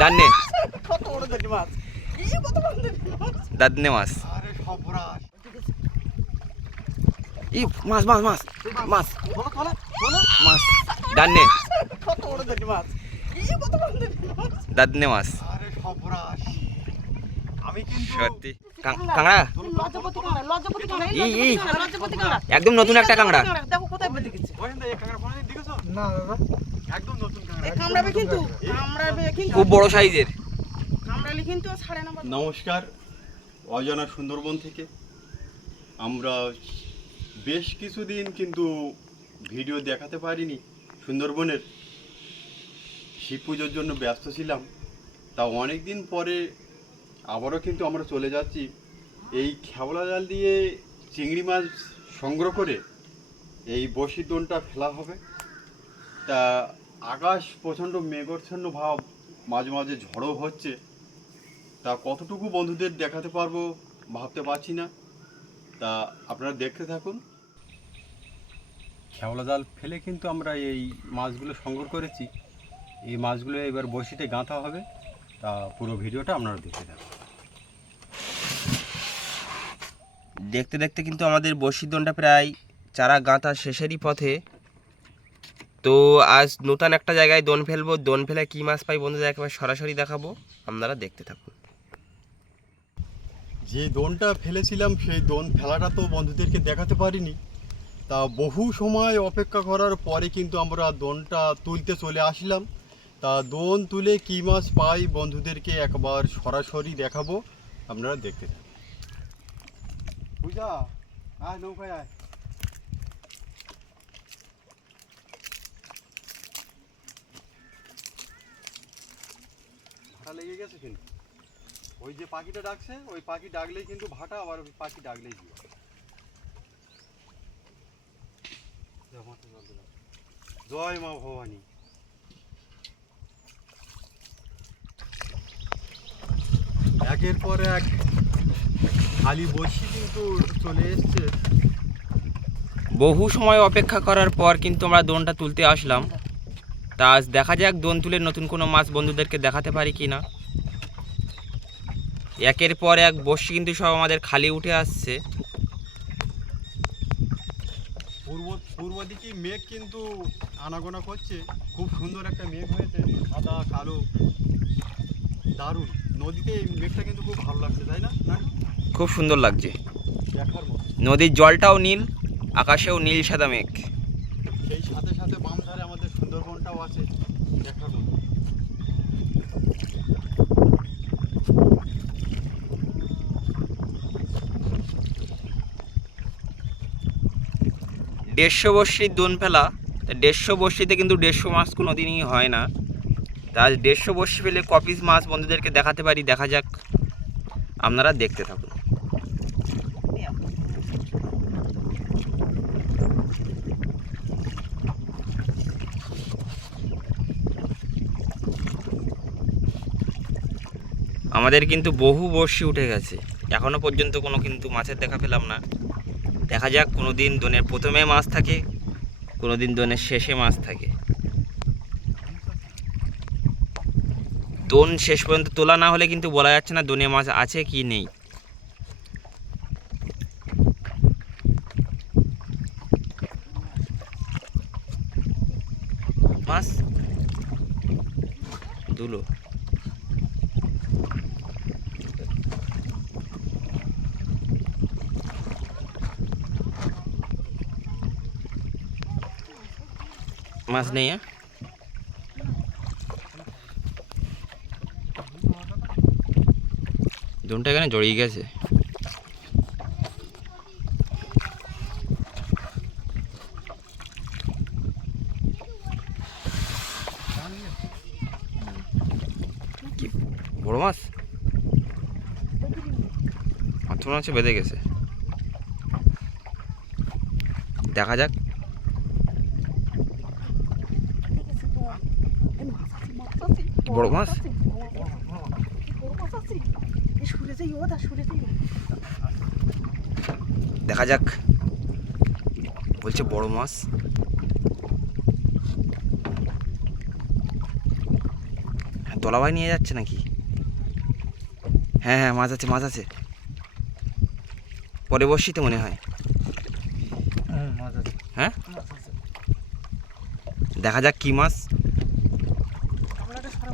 দাদনে। মাছ। ই, মাছ মাছ মাছ মাছ। মাছ। দাদনে। মাছ। একদম নতুন একটা কাঁকড়া দেখো কোথায় না, দাদা। একদম নতুন কামড়াবে কিন্তু কামড়াবে কিন্তু। খুব বড় সাইজের। কামড়ালে কিন্তু ছাড়ে না নমস্কার অজানা সুন্দরবন থেকে। আমরা বেশ কিছুদিন কিন্তু ভিডিও দেখাতে পারিনি সুন্দরবনের। শিব পুজোর জন্য ব্যস্ত ছিলাম। তা অনেক দিন পরে আবারও কিন্তু আমরা চলে যাচ্ছি। এই খেওলা জাল দিয়ে চিংড়ি মাছ সংগ্রহ করে এই বসি দোনটা ফেলা হবে। তা আকাশ প্রচণ্ড মেঘচ্ছন্ন ভাব মাঝে মাঝে ঝড়ও হচ্ছে। তা কতটুকু বন্ধুদের দেখাতে পারব ভাবতে পারছি না। তা আপনারা দেখতে থাকুন। খেওলা জাল ফেলে কিন্তু আমরা এই মাছগুলো সংগ্রহ করেছি। এই মাছগুলো এবার বসিতে গাঁথা হবে। তা পুরো ভিডিওটা আপনারা দেখতে থাকুন। দেখতে দেখতে কিন্তু আমাদের বসিদনটা প্রায় চারা গাঁথা শেষেরই পথে তো আজ নতুন একটা জায়গায় দোন ফেলব। দোন ফেলে কী মাছ পাই বন্ধুদের একেবারে সরাসরি দেখাবো। আপনারা দেখতে থাকুন। যে দোনটা ফেলেছিলাম, সেই দোন ফেলাটা তো বন্ধুদেরকে দেখাতে পারিনি। তা বহু সময় অপেক্ষা করার পরে কিন্তু আমরা দোনটা তুলতে চলে আসলাম। তা দোন তুলে কী মাছ পাই বন্ধুদেরকে একবার সরাসরি দেখাবো। আপনারা দেখতে থাকুন। পূজা, আয় নৌকায় আয়। ভাটা লেগে গেছে কিন্তু। ওই যে পাখিটা ডাকছে, ওই পাখি ডাকলেই কিন্তু ভাটা, আবার ওই পাখি ডাকলেই জীব জয় মা ভবানী। একের পর এক খালি বসি কিন্তু চলে এসছে। বহু সময় অপেক্ষা করার পর কিন্তু আমরা দোনটা তুলতে আসলাম। তা দেখা যাক দোন তুলে নতুন কোনো মাছ বন্ধুদেরকে দেখাতে পারি কি না। একের পর এক বসি কিন্তু সব আমাদের খালি উঠে আসছে। পূর্ব পূর্ব দিকে মেঘ কিন্তু আনাগোনা করছে। খুব সুন্দর একটা মেঘ হয়েছে সাদা কালো দারুণ। নদীতে এই মেঘটা কিন্তু খুব ভালো লাগছে তাই না? না? খুব সুন্দর লাগছে। নদীর জলটাও নীল আকাশেও নীল সাদা মেঘ। সেই সাথে সাথে বাম আছে। দেড়শো বর্ষির দোন ফেলা দেড়শো বর্ষিতে কিন্তু দেড়শো মাছ কোনো দিনই হয় না। তা দেড়শো বর্ষি ফেলে কপিস মাছ বন্ধুদেরকে দেখাতে পারি, দেখা যাক। আপনারা দেখতে থাকুন। আমাদের কিন্তু বহু বর্ষি উঠে গেছে। এখনও পর্যন্ত কোনো কিন্তু মাছের দেখা পেলাম না। দেখা যাক কোনো দিন দোনের প্রথমে মাছ থাকে কোনো দিন দোনের শেষে মাছ থাকে। দোন শেষ পর্যন্ত তোলা না হলে কিন্তু বলা যাচ্ছে না দোনে মাছ আছে কি নেই মাছ দুলো মাছ নেই হ্যাঁ? দোনটা এখানে জড়িয়ে গেছে। বড় মাছ? মাছ বেঁধে গেছে। দেখা যাক। বড় মাছ? দেখা যাক। বলছে বড় মাছ। হ্যাঁ, তলাবাই নিয়ে যাচ্ছে নাকি? হ্যাঁ হ্যাঁ মাছ আছে মাছ আছে। পরে বসিতে মনে হয়। হ্যাঁ দেখা যাক কি মাছ আপনাকে সারা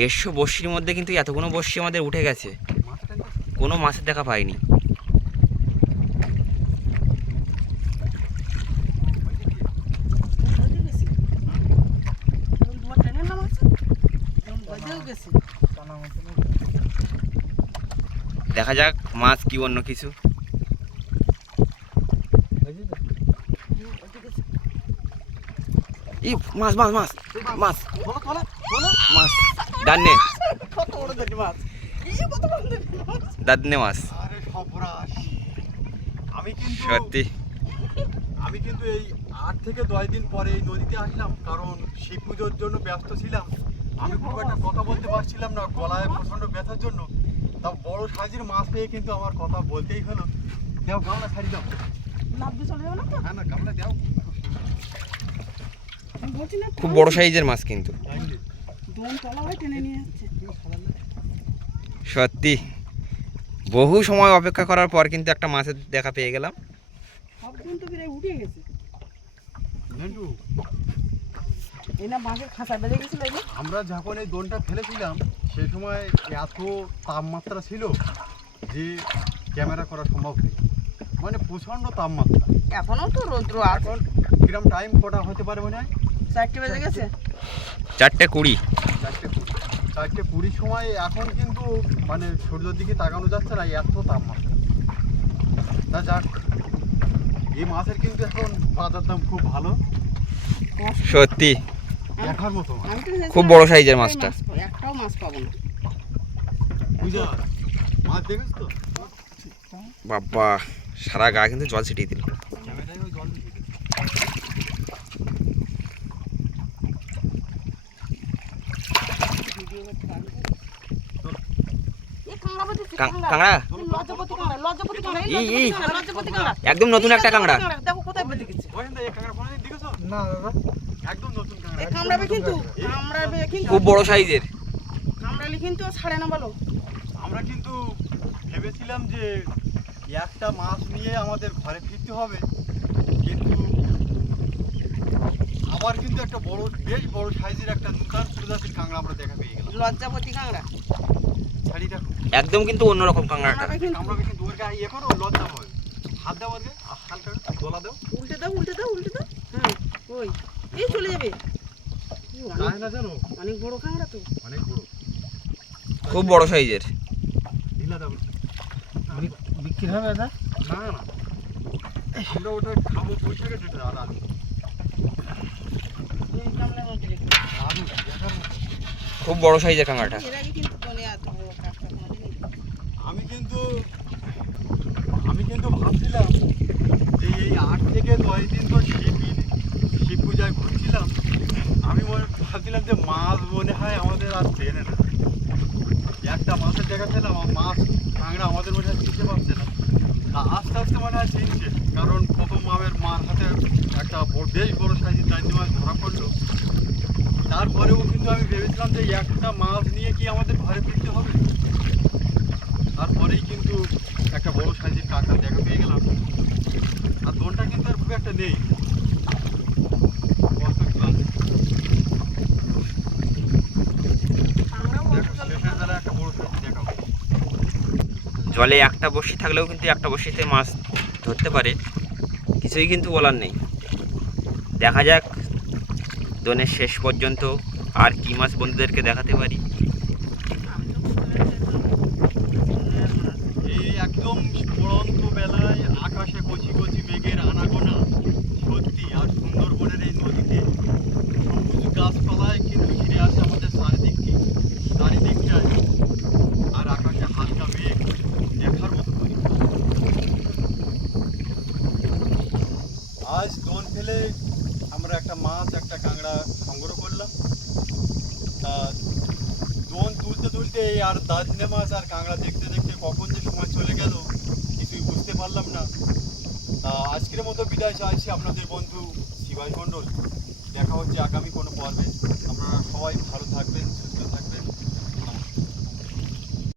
দেড়শো বর্ষির মধ্যে কিন্তু এতগুলো বর্ষি আমাদের উঠে গেছে। কোনো মাছের দেখা পাইনি। দেখা যাক মাছ কি অন্য কিছু। মাছ মাছ মাছ মাছ। মাছ। ডান্নে কত বড় দেখি মাছ। এই কত মাছ দাদনে মাছ সত্যি। আমি কিন্তু এই আট থেকে দশ দিন পরে এই নদীতে আসলাম কারণ শিব পুজোর জন্য ব্যস্ত ছিলাম। আমি খুব একটা কথা বলতে পারছিলাম না গলায় প্রচণ্ড ব্যথার জন্য। তা বড় সাইজের মাছ পেয়ে কিন্তু আমার কথা বলতেই হলো। দেও গামলা ছাড়ি দাও। হ্যাঁ না গামলা দাও। আমি বলছি না খুব বড় সাইজের মাছ কিন্তু। সত্যি। বহু সময় অপেক্ষা করার পর কিন্তু একটা মাছের দেখা পেয়ে গেলাম। আমরা যখন এই দোনটা ফেলেছিলাম সেই সময় এত তাপমাত্রা ছিল যে ক্যামেরা করা সম্ভব নেই মানে প্রচণ্ড তাপমাত্রা। এখনও তো রৌদ্র এখন কিরম টাইম কটা হতে পারে মনে হয়? চারটে বেজে গেছে? চারটে কুড়ি। চারটে কুড়ি। চারটে কুড়ির সময় এখন কিন্তু মানে সূর্যের দিকে তাকানো যাচ্ছে না এত তাপমাত্রা। তা যাক এই মাছের কিন্তু এখন বাজার দাম খুব ভালো। সত্যি। দেখার মতো খুব বড় সাইজের মাছটা। একটাও মাছ পাবো না। বুঝা মাছ দেখেছ তো? বাবা সারা গা কিন্তু জল ছিটিয়ে দিল ক্যামেরায় ওই জল দিচ্ছে। ভিডিও করতে পারব। এ কাঁকড়াপতি, কাং- কাঁকড়া। কাঁকড়া এই লজ্জাপতি কাঁকড়া, লজ্জাপতি কাঁকড়া, এই এই, লজ্জাপতি এই। কাঁকড়া, লজ্জাপতি কাঁকড়া। একদম নতুন একটা কাঁকড়া দেখো কোথায় দেখেছ? একদম নতুন কাঁকড়া। কামড়াবে কিন্তু কামড়াবে কিন্তু খুব বড় সাইজের। কামড়ালে কিন্তু ছাড়ে না বলো আমরা কিন্তু ভেবেছিলাম যে একটা মাছ নিয়ে আমাদের ঘরে ফিরতে হবে কিন্তু আবার কিন্তু একটা বড় বেশ বড় সাইজের একটা নূতন প্রজাতির কাঁকড়া আমরা দেখা পেয়ে গেলাম। লজ্জাপতি কাঁকড়া? ছাড়ি দেখো একদম কিন্তু অন্যরকম কাঁকড়াটা। কামড়াবে কিন্তু ওর গায়ে ইয়ে করো লজ্জা হবে হাত দাও আহ, হালকা দোলা দাও। উল্টে দাও উল্টে দাও উল্টে দাও। হ্যাঁ ওই এই চলে যাবে। না জানো? অনেক বড় কাঁকড়া তো। অনেক বড়। খুব বড় সাইজের। ঢিলা দাও। বিক্রি হবে দাদা? না না। আমরা ওটা খাব বৈশাখে যেটা আর আলু আলু দেখার মতো। খুব বড় সাইজের কাঁকড়াটা। আমি কিন্তু আমি কিন্তু ভাবছিলাম যে এই আট থেকে দশ দিন তো শিবির শিব পূজায় ঘুরছিলাম। আমি ভাবছিলাম যে মাছ মনে হয় আমাদের আর চেনে না। একটা মাছের জায়গা আর মাছ, কাঁকড়া আমাদের মনে হয় চিনতে পারছে না। তা আস্তে আস্তে মনে হয় চিনছে, কারণ প্রথম মামের মার হাতে একটা বেশ বড় সাইজের চারটি মাছ ধরা পড়ল। তারপরেও কিন্তু আমি ভেবেছিলাম যে একটা মাছ নিয়ে কি আমাদের ঘরে ফিরতে হবে? তারপরেই কিন্তু একটা বড় সাইজের কাঁকড়া দেখা পেয়ে গেলাম। আর দোনটা কিন্তু আর খুব একটা নেই। জলে একটা বড় সাইজ দেখাবো। জলে একটা বড়শি থাকলেও কিন্তু একটা বড়শিতে মাছ ধরতে পারে। কিছুই কিন্তু বলার নেই। দেখা যাক দোনের শেষ পর্যন্ত আর কি মাছ বন্ধুদেরকে দেখাতে পারি? একদম বেলায় আকাশে কচি কচি মেঘের আনাগোনা সত্যি আর সুন্দরবনের এই নদীতে সবুজ গাছপালায় কিন্তু ঘিরে আছে আমাদের চারিদিকটি চারিদিকটায় আর আকাশে হালকা মেঘ দেখার মতো পরিবেশ। আজ দোন ফেলে আমরা একটা মাছ একটা কাঁকড়া সংগ্রহ করলাম তা দোন তুলতে আর দাজনে মাছ আর কাঁকড়া দেখতে দেখতে কখন যে সময় চলে গেল, কিছুই বুঝতে পারলাম না। আজকের মতো বিদায় চাইছি আপনাদের বন্ধু শিবাই মণ্ডল। দেখা হচ্ছে আগামী কোনো পর্বে। আপনারা সবাই ভালো থাকবেন